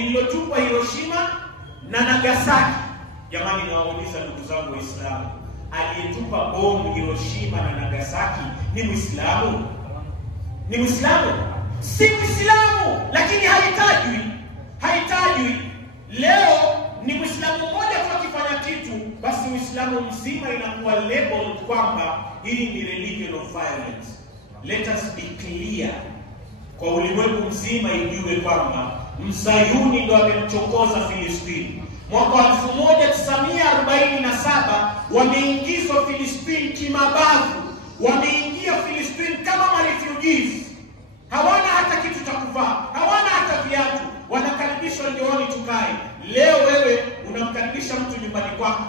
lililotupwa Hiroshima na Nagasaki. Jamani, nawauliza ndugu zangu Waislamu, aliyetupa bomu Hiroshima na Nagasaki ni Muislamu? Ni Muislamu? Si Muislamu, lakini haitajwi. Leo ni Muislamu mmoja tu akifanya kitu, basi Uislamu mzima inakuwa labeled kwamba hii ni religion of violence. Let us be clear, kwa ulimwengu mzima ijue kwamba Mzayuni ndo amemchokoza Filistini. Mwaka 1947 wameingizwa Filistini kimabavu, wameingia Filistini kama refugees. Hawana hata kitu cha kuvaa, hawana hata viatu, wanakaribishwa njooni tukae. Leo wewe unamkaribisha mtu nyumbani kwako,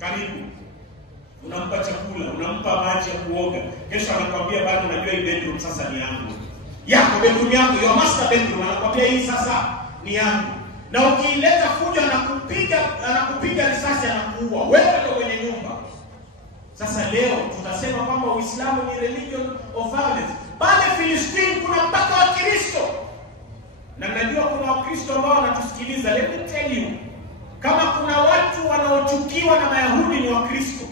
karibu, unampa chakula, unampa maji ya kuoga, kesho anakuambia bado unajua hii bedroom sasa ni yangu. Yako bedroom yako, your master bedroom, anakuambia hii sasa ni yangu. Na ukiileta fujo anakupiga risasi, anakuua. Wewe ndio mwenye nyumba. Sasa leo tutasema kwamba Uislamu ni religion of violence. Pale Filistini kuna mpaka wa Kristo. Na najua kuna Wakristo ambao wanatusikiliza. Let me tell you, kama kuna watu wanaochukiwa na Mayahudi ni Wakristo.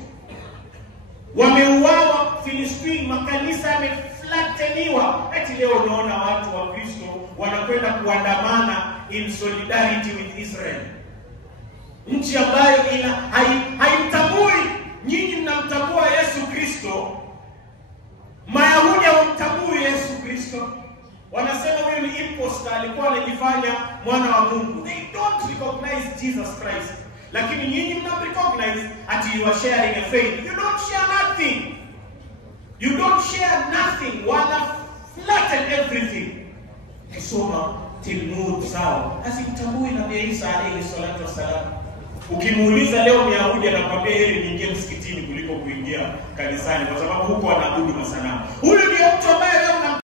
Wameuawa Filistini, makanisa yameflateniwa. Eti leo unaona watu wa Kristo wanakwenda kuandamana in solidarity with Israel, nchi ambayo haimtambui. Nyinyi mnamtambua Yesu Kristo, Mayahudi hawamtambui Yesu Kristo. Wanasema huyu ni imposter, alikuwa anajifanya mwana wa Mungu. They don't recognize Jesus Christ. Lakini nyinyi mna-recognize ati you are sharing a faith. You don't share nothing. You don't share nothing. Wana flatten everything. Kisoma Talmud zao hasimtambui Nabii Isa alayhi salatu wasalam. Ukimuuliza leo Myahudi anakuambia heri niingie msikitini kuliko kuingia kanisani, kwa sababu huko anaabudu masanamu. Huyu ndio mtu